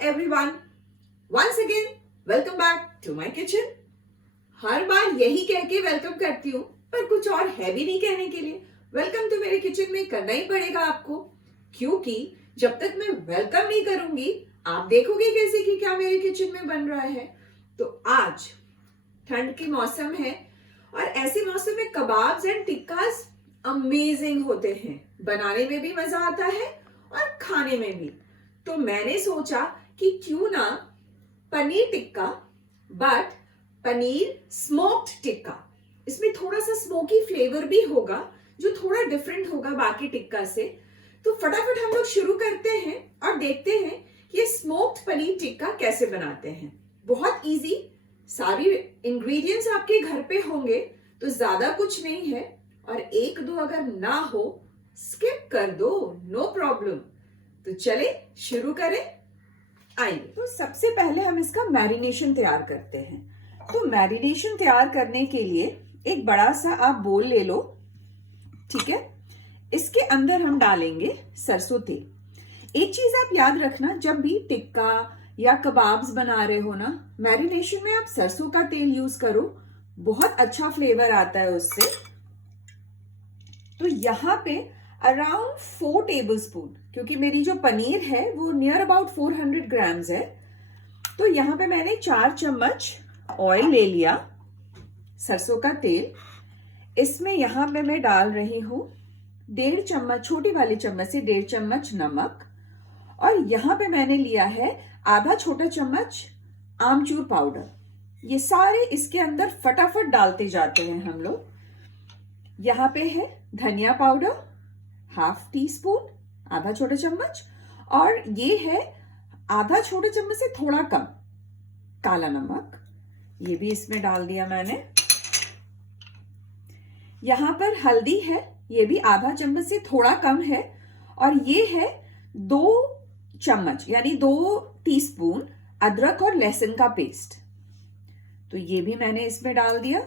everyone, once again welcome back to my kitchen। हर बार यही कह के वेलकम करती हूँ, पर कुछ और है भी नहीं कहने के लिए। वेलकम तो मेरे किचन में करना ही पड़ेगा आपको, क्योंकि जब तक मैं वेलकम नहीं करूंगी आप देखोगे कैसे कि क्या मेरे किचन में बन रहा है। तो आज ठंड की मौसम है और ऐसे मौसम में कबाब्स एंड टिक्कास अमेजिंग होते हैं, बनाने में भी मजा आता है और खाने में भी। तो मैंने सोचा कि क्यों ना पनीर टिक्का, बट पनीर स्मोक्ड टिक्का, इसमें थोड़ा सा स्मोकी फ्लेवर भी होगा जो थोड़ा डिफरेंट होगा बाकी टिक्का से। तो फटाफट हम लोग शुरू करते हैं और देखते हैं कि ये स्मोक्ड पनीर टिक्का कैसे बनाते हैं। बहुत इजी, सारी इंग्रेडिएंट्स आपके घर पे होंगे तो ज्यादा कुछ नहीं है, और एक दो अगर ना हो स्किप कर दो, नो प्रॉब्लम। तो चले शुरू करें, आइए। तो सबसे पहले हम इसका मैरिनेशन तैयार करते हैं। तो मैरिनेशन तैयार करने के लिए एक बड़ा सा आप बोल ले लो, ठीक है। इसके अंदर हम डालेंगे सरसों तेल। एक चीज आप याद रखना, जब भी टिक्का या कबाब्स बना रहे हो ना, मैरिनेशन में आप सरसों का तेल यूज करो, बहुत अच्छा फ्लेवर आता है उससे। तो यहाँ पे अराउंड 4 टेबलस्पून, क्योंकि मेरी जो पनीर है वो नियर अबाउट 400 ग्राम्स है, तो यहाँ पे मैंने 4 चम्मच ऑयल ले लिया, सरसों का तेल। इसमें यहाँ पे मैं डाल रही हूँ 1.5 चम्मच, छोटी वाली चम्मच से 1.5 चम्मच नमक, और यहाँ पे मैंने लिया है आधा छोटा चम्मच आमचूर पाउडर। ये सारे इसके अंदर फटाफट डालते जाते हैं हम लोग। यहाँ पे है धनिया पाउडर हाफ टी स्पून, आधा छोटा चम्मच, और ये है आधा छोटा चम्मच से थोड़ा कम काला नमक, ये भी इसमें डाल दिया मैंने। यहाँ पर हल्दी है, ये भी आधा चम्मच से थोड़ा कम है, और ये है 2 चम्मच यानी 2 टीस्पून अदरक और लहसुन का पेस्ट, तो ये भी मैंने इसमें डाल दिया।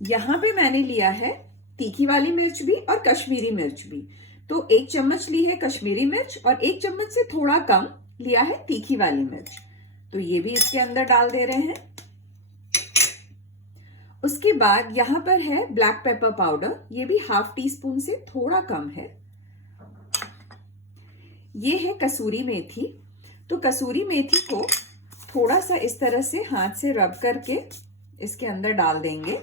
यहां पे मैंने लिया है तीखी वाली मिर्च भी और कश्मीरी मिर्च भी, तो 1 चम्मच ली है कश्मीरी मिर्च और 1 चम्मच से थोड़ा कम लिया है तीखी वाली मिर्च, तो ये भी इसके अंदर डाल दे रहे हैं। उसके बाद यहां पर है ब्लैक पेपर पाउडर, ये भी हाफ टी स्पून से थोड़ा कम है। ये है कसूरी मेथी, तो कसूरी मेथी को थोड़ा सा इस तरह से हाथ से रब करके इसके अंदर डाल देंगे।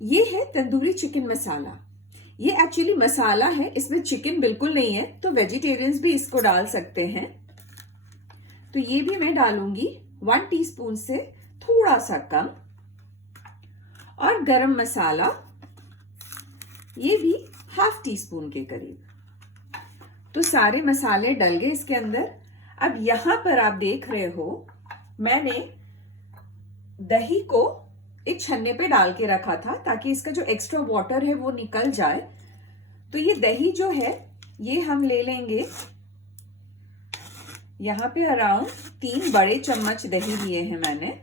ये है तंदूरी चिकन मसाला, ये एक्चुअली मसाला है, इसमें चिकन बिल्कुल नहीं है, तो वेजिटेरियंस भी इसको डाल सकते हैं। तो ये भी मैं डालूंगी 1 टीस्पून से थोड़ा सा कम, और गरम मसाला ये भी हाफ टी स्पून के करीब। तो सारे मसाले डल गए इसके अंदर। अब यहां पर आप देख रहे हो मैंने दही को एक छन्ने पे डाल के रखा था ताकि इसका जो एक्स्ट्रा वाटर है वो निकल जाए। तो ये दही जो है ये हम ले लेंगे, यहाँ पे अराउंड 3 बड़े चम्मच दही लिए हैं मैंने।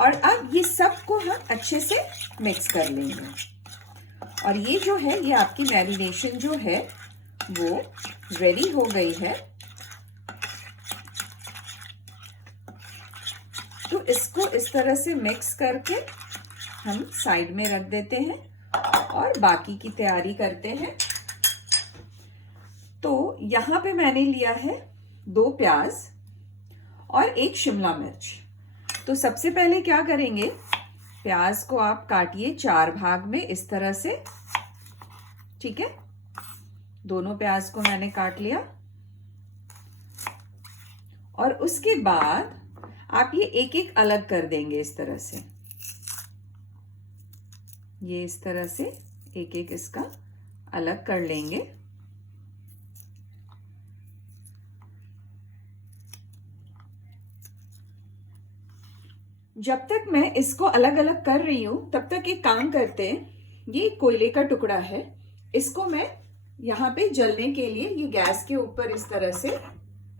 और अब ये सबको हम अच्छे से मिक्स कर लेंगे, और ये जो है ये आपकी मैरिनेशन जो है वो रेडी हो गई है। तो इसको इस तरह से मिक्स करके हम साइड में रख देते हैं और बाकी की तैयारी करते हैं। तो यहाँ पे मैंने लिया है 2 प्याज और 1 शिमला मिर्च। तो सबसे पहले क्या करेंगे, प्याज को आप काटिए 4 भाग में इस तरह से, ठीक है। दोनों प्याज को मैंने काट लिया, और उसके बाद आप ये एक एक अलग कर देंगे इस तरह से, ये इस तरह से एक एक इसका अलग कर लेंगे। जब तक मैं इसको अलग अलग कर रही हूं तब तक एक काम करते हैं, ये कोयले का टुकड़ा है, इसको मैं यहाँ पे जलने के लिए ये गैस के ऊपर इस तरह से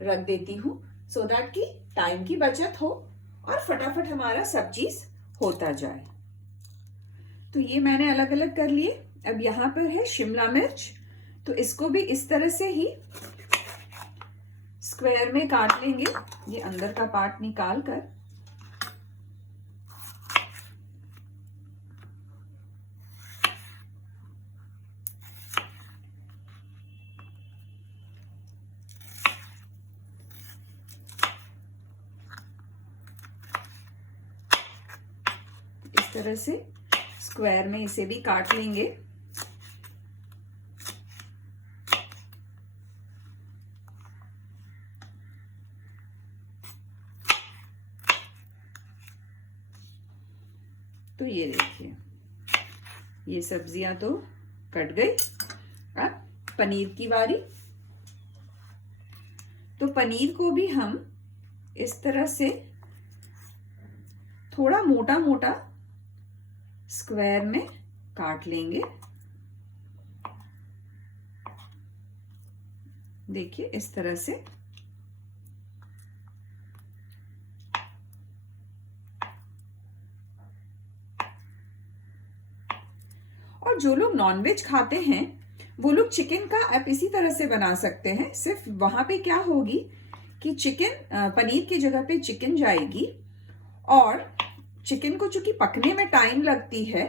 रख देती हूँ, सो दैट कि टाइम की बचत हो और फटाफट हमारा सब चीज होता जाए। तो ये मैंने अलग अलग कर लिए। अब यहाँ पर है शिमला मिर्च, तो इसको भी इस तरह से ही स्क्वायर में काट लेंगे, ये अंदर का पार्ट निकाल कर। इस तरह से स्क्वायर में इसे भी काट लेंगे। तो ये देखिए, ये सब्जियां तो कट गई। अब पनीर की बारी। तो पनीर को भी हम इस तरह से थोड़ा मोटा मोटा स्क्वायर में काट लेंगे। देखिए इस तरह से। और जो लोग नॉनवेज खाते हैं वो लोग चिकन का आप इसी तरह से बना सकते हैं। सिर्फ वहां पे क्या होगी कि चिकन, पनीर की जगह पे चिकन जाएगी, और चिकन को चूंकि पकने में टाइम लगती है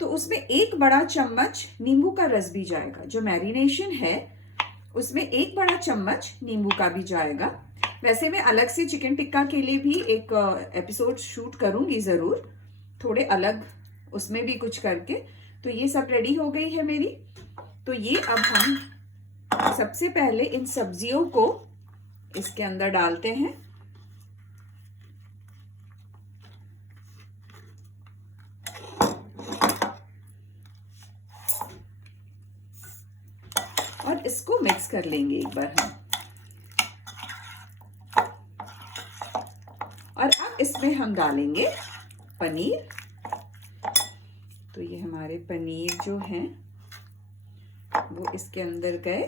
तो उसमें एक बड़ा चम्मच नींबू का रस भी जाएगा। जो मैरिनेशन है उसमें एक बड़ा चम्मच नींबू का भी जाएगा। वैसे मैं अलग से चिकन टिक्का के लिए भी एक एपिसोड शूट करूंगी जरूर, थोड़े अलग उसमें भी कुछ करके। तो ये सब रेडी हो गई है मेरी। तो ये अब हम सबसे पहले इन सब्जियों को इसके अंदर डालते हैं। और इसको मिक्स कर लेंगे एक बार हम। और अब इसमें हम डालेंगे पनीर। तो ये हमारे पनीर जो हैं वो इसके अंदर गए,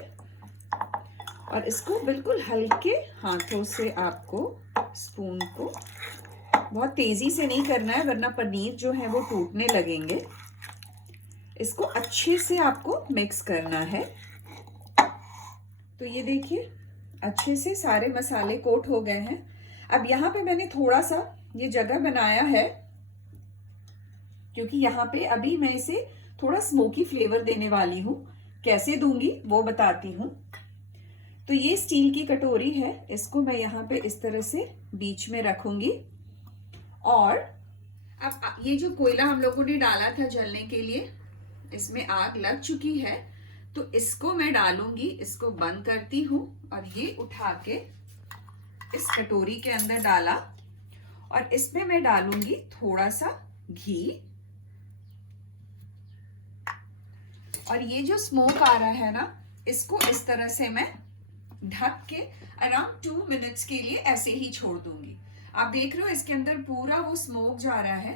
और इसको बिल्कुल हल्के हाथों से आपको स्पून को, बहुत तेजी से नहीं करना है वरना पनीर जो है वो टूटने लगेंगे। इसको अच्छे से आपको मिक्स करना है। तो ये देखिए अच्छे से सारे मसाले कोट हो गए हैं। अब यहाँ पे मैंने थोड़ा सा ये जगह बनाया है क्योंकि यहाँ पे अभी मैं इसे थोड़ा स्मोकी फ्लेवर देने वाली हूँ। कैसे दूंगी वो बताती हूँ। तो ये स्टील की कटोरी है, इसको मैं यहाँ पे इस तरह से बीच में रखूंगी। और अब ये जो कोयला हम लोगों ने डाला था जलने के लिए, इसमें आग लग चुकी है। तो इसको मैं डालूंगी, इसको बंद करती हूँ और ये उठा के इस कटोरी के अंदर डाला, और इसमें मैं डालूंगी थोड़ा सा घी। और ये जो स्मोक आ रहा है ना, इसको इस तरह से मैं ढक के अराउंड 2 मिनट्स के लिए ऐसे ही छोड़ दूंगी। आप देख रहे हो इसके अंदर पूरा वो स्मोक जा रहा है,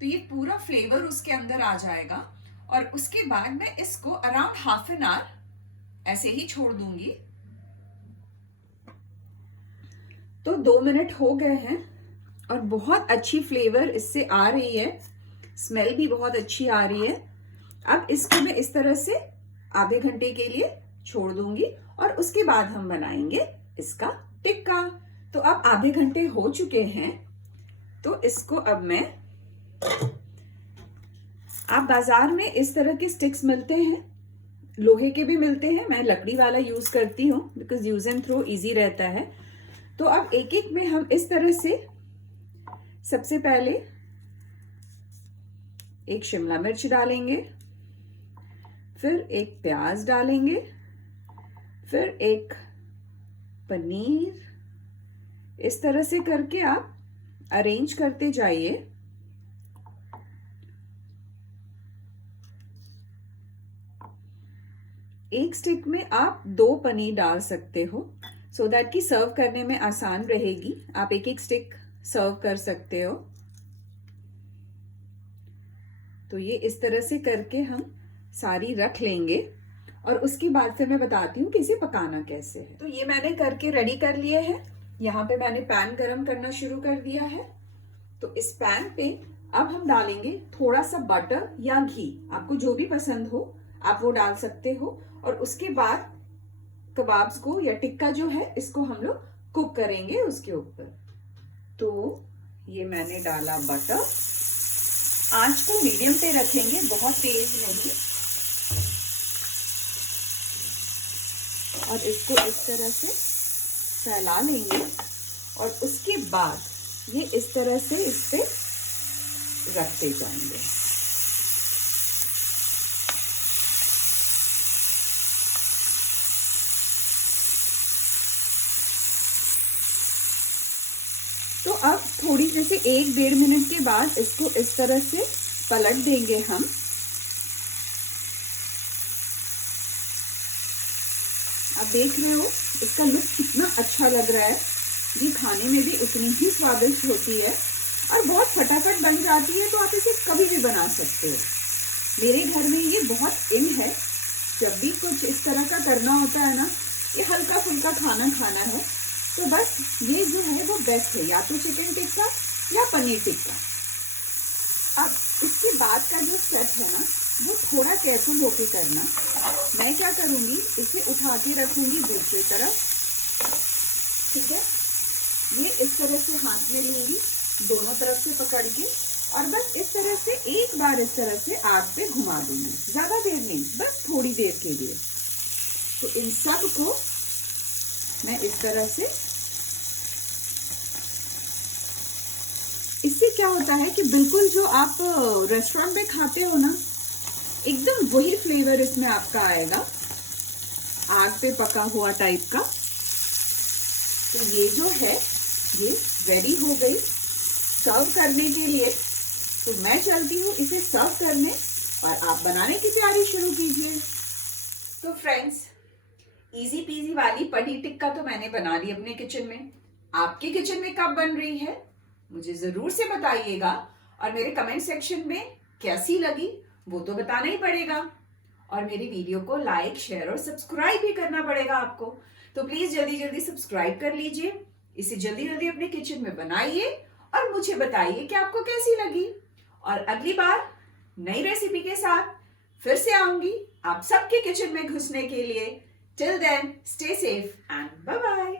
तो ये पूरा फ्लेवर उसके अंदर आ जाएगा। और उसके बाद मैं इसको अराउंड हाफ एन आवर ऐसे ही छोड़ दूंगी। तो 2 मिनट हो गए हैं और बहुत अच्छी फ्लेवर इससे आ रही है, स्मेल भी बहुत अच्छी आ रही है। अब इसको मैं इस तरह से आधे घंटे के लिए छोड़ दूंगी और उसके बाद हम बनाएंगे इसका टिक्का। तो अब आधे घंटे हो चुके हैं, तो इसको अब मैं, आप बाजार में इस तरह के स्टिक्स मिलते हैं, लोहे के भी मिलते हैं, मैं लकड़ी वाला यूज करती हूँ because use and throw easy रहता है। तो अब एक एक में हम इस तरह से, सबसे पहले एक शिमला मिर्च डालेंगे, फिर एक प्याज डालेंगे, फिर एक पनीर। इस तरह से करके आप अरेंज करते जाइए। एक स्टिक में आप 2 पनीर डाल सकते हो सो दैट कि सर्व करने में आसान रहेगी। आप एक एक स्टिक सर्व कर सकते हो। तो ये इस तरह से करके हम सारी रख लेंगे और उसके बाद फिर मैं बताती हूँ कि इसे पकाना कैसे है। तो ये मैंने करके रेडी कर लिए है। यहाँ पे मैंने पैन गरम करना शुरू कर दिया है। तो इस पैन पे अब हम डालेंगे थोड़ा सा बटर या घी, आपको जो भी पसंद हो आप वो डाल सकते हो। और उसके बाद कबाब्स को या टिक्का जो है इसको हम लोग कुक करेंगे उसके ऊपर। तो ये मैंने डाला बटर, आंच को मीडियम पे रखेंगे, बहुत तेज नहीं। और इसको इस तरह से फैला लेंगे और उसके बाद ये इस तरह से इस पे रखते जाएंगे। तो अब थोड़ी जैसे 1-1.5 मिनट के बाद इसको इस तरह से पलट देंगे हम। आप देख रहे हो इसका लुक कितना अच्छा लग रहा है। ये खाने में भी उतनी ही स्वादिष्ट होती है और बहुत फटाफट बन जाती है, तो आप इसे कभी भी बना सकते हो। मेरे घर में ये बहुत इन है, जब भी कुछ इस तरह का करना होता है ना, ये हल्का फुल्का खाना है, तो बस ये जो है वो बेस्ट है, या तो चिकन टिक्का या पनीर टिक्का। अब इसके बाद का जो स्टेप है ना, वो थोड़ा केयरफुल होके करना। मैं क्या करूंगी, इसे उठा के रखूंगी दूसरी तरफ, ठीक है। ये इस तरह से हाथ में लूंगी, दोनों तरफ से पकड़ के, और बस इस तरह से एक बार इस तरह से आग पे घुमा दूंगी, ज्यादा देर नहीं, बस थोड़ी देर के लिए। तो इन सब को मैं इस तरह से, इससे क्या होता है कि बिल्कुल जो आप रेस्टोरेंट में खाते हो ना, एकदम वही फ्लेवर इसमें आपका आएगा, आग पे पका हुआ टाइप का। तो ये जो है ये रेडी हो गई सर्व करने के लिए। तो मैं चलती हूँ इसे सर्व करने और आप बनाने की तैयारी शुरू कीजिए। तो फ्रेंड्स, इजी पीजी वाली पनीर टिक्का तो मैंने बना ली अपने किचन में। आपके किचन में कब बन रही है मुझे जरूर से बताइएगा, और मेरे कमेंट सेक्शन में कैसी लगी वो तो बताना ही पड़ेगा। और मेरी वीडियो को लाइक, शेयर और सब्सक्राइब भी करना पड़ेगा आपको। तो प्लीज जल्दी जल्दी सब्सक्राइब कर लीजिए, इसे जल्दी जल्दी अपने किचन में बनाइए और मुझे बताइए कि आपको कैसी लगी। और अगली बार नई रेसिपी के साथ फिर से आऊंगी आप सबके किचन में घुसने के लिए। Till then stay safe and bye bye.